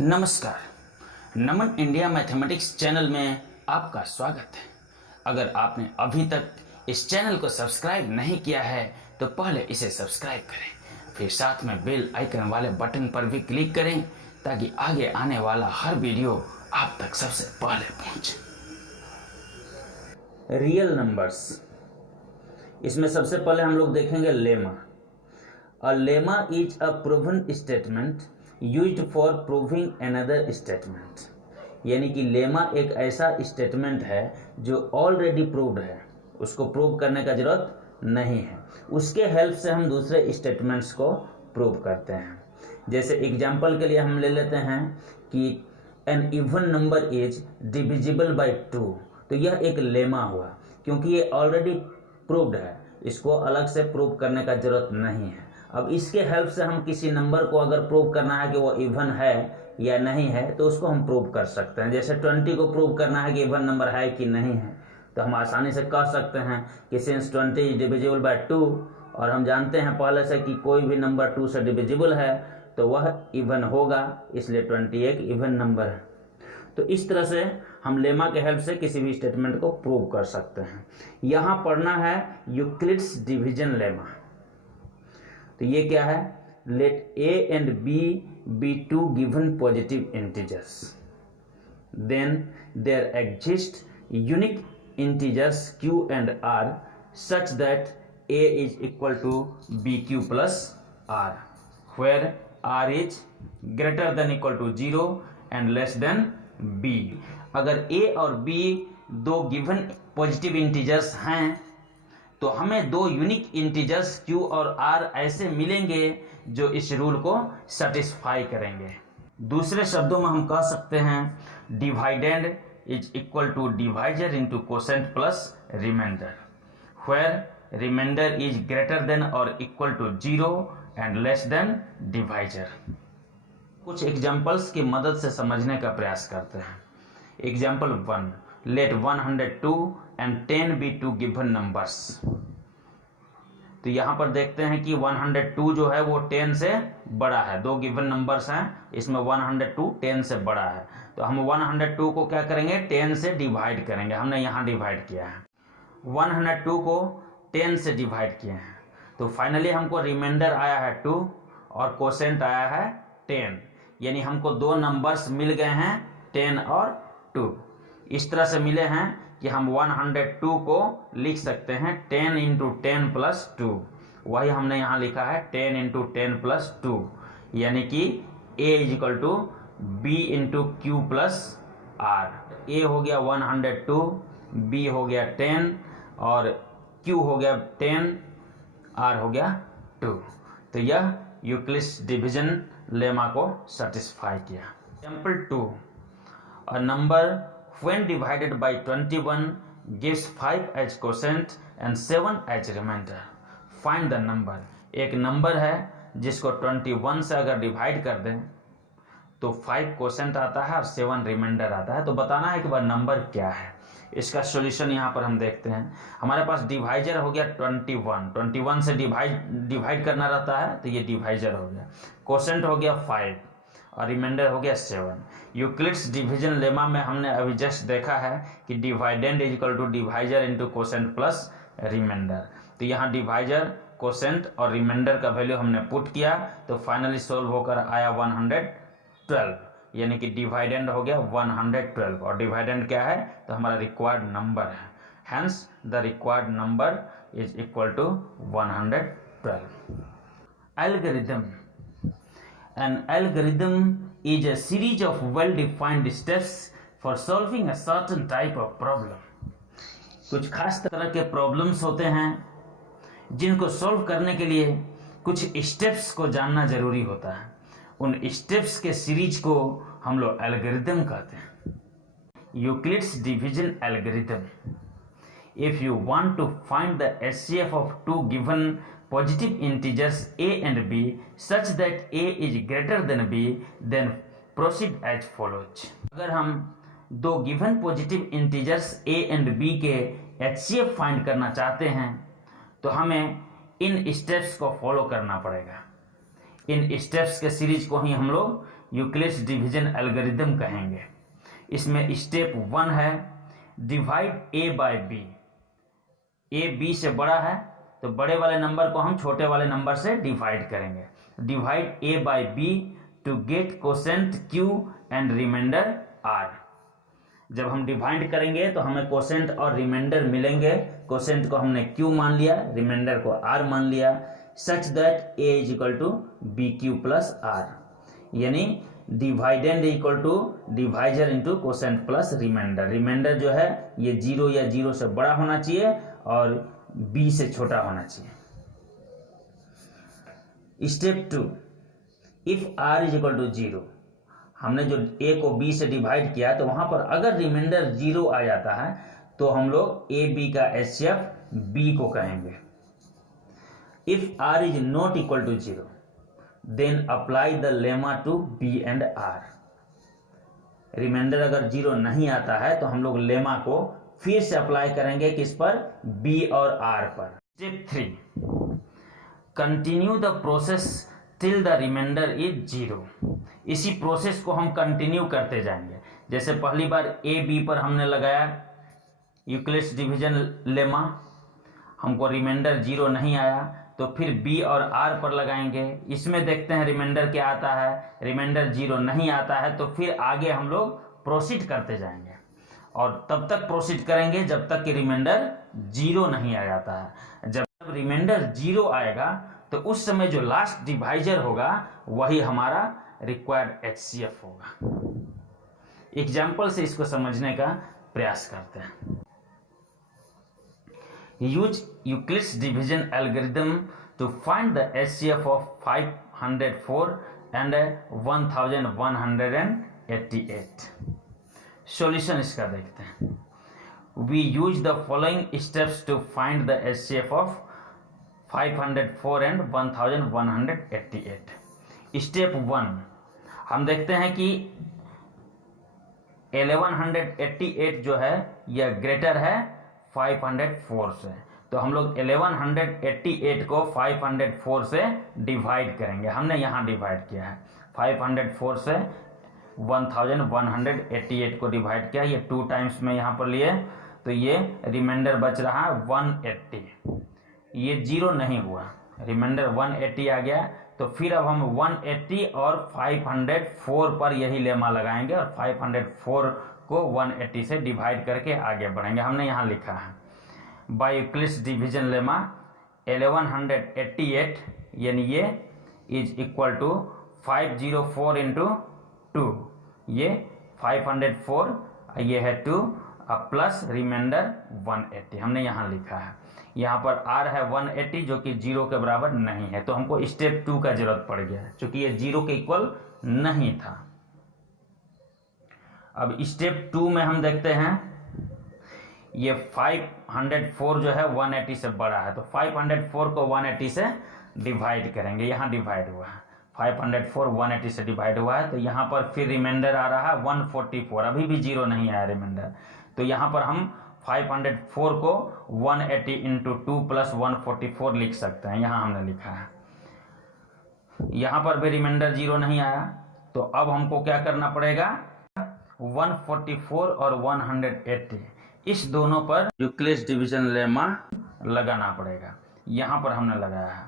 नमस्कार, नमन India mathematics channel में आपका स्वागत है। अगर आपने अभी तक इस चैनल को सब्सक्राइब नहीं किया है तो पहले इसे सब्सक्राइब करें, फिर साथ में बेल आइकन वाले बटन पर भी क्लिक करें ताकि आगे आने वाला हर वीडियो आप तक सबसे पहले पहुंचे। रियल नंबर्स, इसमें सबसे पहले हम लोग देखेंगे lemma. A lemma is a proven statement used for proving another statement. यानी कि लेमा एक ऐसा स्टेटमेंट है जो ऑलरेडी प्रूव्ड है, उसको प्रूव करने का जरूरत नहीं है, उसके हेल्प से हम दूसरे स्टेटमेंट्स को प्रूव करते हैं। जैसे एग्जांपल के लिए हम ले लेते हैं कि an even number is divisible by 2, तो यह एक लेमा हुआ क्योंकि ये ऑलरेडी प्रूव्ड है, इसको अलग से प्रूव करने का जरूरत नहीं है। अब इसके हेल्प से हम किसी नंबर को अगर प्रूव करना है कि वो इवन है या नहीं है तो उसको हम प्रूव कर सकते हैं। जैसे 20 को प्रूव करना है कि इवन नंबर है कि नहीं है तो हम आसानी से कह सकते हैं कि सिंस 20 इज डिविजिबल बाय 2, और हम जानते हैं पहले से कि कोई भी नंबर 2 से डिविजिबल है तो वह इवन होगा, इसलिए 20 एक इवन नंबर है। तो इस तरह से हम लेमा के हेल्प से किसी भी स्टेटमेंट को प्रूव कर सकते हैं। यहाँ पढ़ना है यूक्लिड्स डिवीजन लेमा। तो ये क्या है? Let a and b be two given positive integers, then there exist unique integers q and r such that a is equal to bq plus r, where r is greater than equal to 0 and less than b। अगर a और b दो given positive integers हैं तो हमें दो unique integers q और r ऐसे मिलेंगे जो इस रूल को सेटिस्फाई करेंगे। दूसरे शब्दों में हम कह सकते हैं dividend is equal to divisor into quotient plus remainder, where remainder is greater than और equal to 0 and less than divisor. कुछ एग्जांपल्स की मदद से समझने का प्रयास करते हैं। Example 1, let 102 and 10 be two given numbers. तो यहाँ पर देखते हैं कि 102 जो है वो 10 से बड़ा है, दो गिवन नंबर्स हैं, इसमें 102 10 से बड़ा है, तो हम 102 को क्या करेंगे? 10 से डिवाइड करेंगे। हमने यहाँ डिवाइड किया है, 102 को 10 से डिवाइड किए हैं, तो फाइनली हमको रिमाइंडर आया है 2 और कोसेंट आया है 10, यानी हमको दो नंबर्स मिल गए हैं 10 और 2। इस तरह से मिले हैं कि हम 102 को लिख सकते हैं 10 इंटू 10 प्लस 2, वही हमने यहाँ लिखा है 10 इंटू 10 प्लस 2, यानी कि a is equal to B into Q plus R. A हो गया 102, b हो गया 10 और q हो गया 10, r हो गया 2। तो यह यूक्लिड्स डिवीजन लेमा को सेटिस्फाई किया। Example 2, a number when divided by 21 gives 5 as quotient and 7 as remainder, find the number। एक नंबर है जिसको 21 से अगर डिवाइड कर दें तो 5 क्वोशेंट आता है और 7 रिमाइंडर आता है, तो बताना है कि वह नंबर क्या है। इसका सॉल्यूशन यहाँ पर हम देखते हैं। हमारे पास डिवाइजर हो गया 21 से डिवाइड करना रहता है तो ये डिवाइजर हो गया, क्वोशेंट हो गया 5 और रिमाइंडर हो गया 7। यूक्लिड्स डिवीजन लेमा में हमने अभी जस्ट देखा है कि dividend is equal to divisor into quotient plus remainder, तो यहाँ डिवाइजर, कोसेंट और रिमाइंडर का वैल्यू हमने पुट किया तो फाइनली सोल्व होकर आया 112, यानी कि डिवाइडेंड हो गया 112 और डिवाइडेंड क्या है? तो हमारा रिक्वायर्ड नंबर है, hence the required number is equal to 112। Algorithm, an algorithm is a series of well-defined steps for solving a certain type of problem। कुछ खास तरह के प्रॉब्लम्स होते हैं जिनको सॉल्व करने के लिए कुछ स्टेप्स को जानना जरूरी होता है, उन स्टेप्स के सीरीज को हम लोग एल्गोरिथम कहते हैं। Euclid's division algorithm, if you want to find the HCF of two given positive integers a and b such that a is greater than b, then proceed as follows। अगर हम दो given positive integers a and b के HCF find करना चाहते हैं तो हमें इन steps को फॉलो करना पड़ेगा। इन स्टेप्स के सीरीज को ही हम लोग यूक्लिड्स डिवीजन एल्गोरिथम कहेंगे। इसमें स्टेप 1 है divide A by B. A B से बड़ा है तो बड़े वाले नंबर को हम छोटे वाले नंबर से डिवाइड करेंगे। Divide A by B to get quotient Q and remainder R. जब हम डिवाइड करेंगे तो हमें कोसेंट और रिमाइंडर मिलेंगे। कोसेंट को हमने क्यू मान लिया, रिमाइंडर को आर मान लिया, such that A is equal to B Q plus R, यानी dividend equal to divisor into quotient plus remainder. Remainder जो है ये 0 या 0 से बड़ा होना चाहिए और b से छोटा होना चाहिए। Step 2 if r is equal to 0, हमने जो a को b से डिवाइड किया तो वहां पर अगर रिमाइंडर 0 आ जाता है तो हम लोग a b का HCF b को कहेंगे। If r is not equal to 0 then apply the lemma to b and r। Remainder अगर 0 नहीं आता है तो हम लोग लेमा को फिर से अप्लाई करेंगे किस पर, b और r पर। Step 3 continue the process till the remainder is 0। इसी प्रोसेस को हम कंटिन्यू करते जाएंगे। जैसे पहली बार a b पर हमने लगाया यूक्लिड्स डिवीजन लेमा, हमको रिमाइंडर 0 नहीं आया तो फिर b और r पर लगाएंगे। इसमें देखते हैं रिमाइंडर क्या आता है। रिमाइंडर 0 नहीं आता है तो फिर आगे हम लोग प्रोसीड करते जाएंगे और तब तक प्रोसीड करेंगे जब तक कि रिमाइंडर 0 नहीं आ जाता है। जब रिमाइंडर 0 आएगा तो उस समय जो लास्ट डिवाइजर होगा वही हमारा रिक्वायर्ड HCF होगा। एग्जाम्पल से इसको समझने का प्रयास करते हैं। Use Euclid's division algorithm to find the HCF of 504 and 1188। Solution इसका देखते हैं। We use the following steps to find the HCF of 504 and 1188। Step 1 हम देखते हैं कि 1188 जो है यह ग्रेटर है 504 से, तो हम लोग 1188 को 504 से डिवाइड करेंगे। हमने यहाँ डिवाइड किया है 504 से 1188 को डिवाइड किया, ये 2 टाइम्स में यहाँ पर लिए तो ये रिमाइंडर बच रहा है 180। ये 0 नहीं हुआ, रिमाइंडर 180 आ गया तो फिर अब हम 180 और 504 पर यही लेमा लगाएंगे और 504 को 180 से डिवाइड करके आगे बढ़ेंगे। हमने यहाँ लिखा है बाय यूक्लिड्स डिवीजन लेमा 1188 यानी ये इज इक्वल टू 504 इंटू 2, ये 504 ये है 2 प्लस रिमाइंडर 180 हमने यहाँ लिखा है। यहाँ पर r है 180 जो कि 0 के बराबर नहीं है, तो हमको स्टेप 2 का जरूरत पड़ गया क्योंकि ये 0 के इक्वल नहीं था। अब स्टेप 2 में हम देखते हैं ये 504 जो है 180 से बड़ा है, तो 504 को 180 से डिवाइड करेंगे। यहाँ डिवाइड हुआ है 504 180 से डिवाइड हुआ है, तो यहाँ पर फिर रिमाइंडर आ रहा है 144, अभी भी 0 नहीं आया रिमाइंडर, तो यहाँ पर हम 504 को 180 इंटू 2 प्लस 144 लिख सकते हैं। यहाँ हमने लिखा है। यहाँ पर भी रिमाइंडर 0 नहीं आया तो अब हमको क्या करना पड़ेगा, 144 और 180 इस दोनों पर यूक्लिड्स डिवीजन लेमा लगाना पड़ेगा। यहाँ पर हमने लगाया है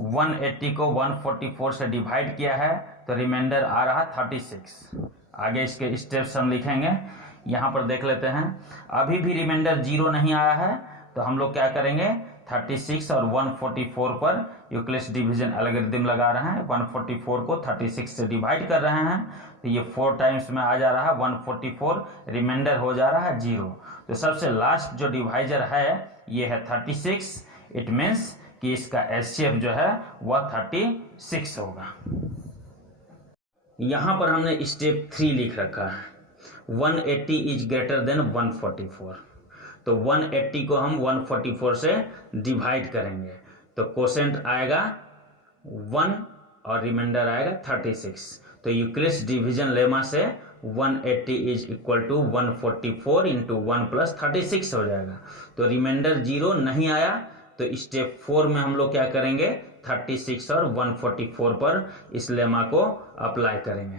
180 को 144 से डिवाइड किया है तो रिमाइंडर आ रहा 36। आगे इसके स्टेप्स हम लिखेंगे, यहाँ पर देख लेते हैं। अभी भी रिमाइंडर 0 नहीं आया है तो हम लोग क्या करेंगे 36 और 144 पर यूक्लिड्स डिवीजन एल्गोरिथम लगा रहे हैं। 144 को 36 से डिवाइड कर रहे हैं तो ये 4 टाइम्स में आ जा रहा है 144, रिमाइंडर हो जा रहा है 0। तो सबसे लास्ट जो डिवाइजर है ये है 36। इट मीन्स कि इसका HCF जो है वह 36 होगा। यहाँ पर हमने स्टेप 3 लिख रखा है 180 इज ग्रेटर देन 144, तो 180 को हम 144 से डिवाइड करेंगे तो कोसेंट आएगा 1 और रिमाइंडर आएगा 36। तो यूक्लिड्स डिवीजन लेमा से 180 is equal to 144 into 1 plus 36 हो जाएगा। तो रिमाइंडर 0 नहीं आया तो स्टेप 4 में हम लोग क्या करेंगे 36 और 144 पर इस लेमा को अप्लाई करेंगे।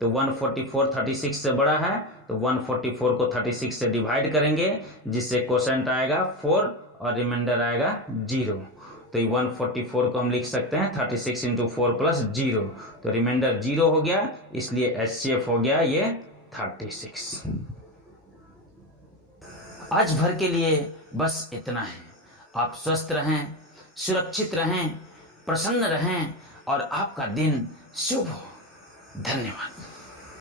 तो 144 36 से बड़ा है, तो 144 को 36 से डिवाइड करेंगे, जिससे क्वोशंट आएगा 4 और रिमाइंडर आएगा 0। तो ये 144 को हम लिख सकते हैं 36 इंटू 4 प्लस 0, तो रिमाइंडर 0 हो गया, इसलिए HCF हो गया ये 36। आज भर के लिए बस इतना है। आप स्वस्थ रहें, सुरक्षित रहें, प्रसन्न रहें और आपका दिन शुभ हो। धन्यवाद।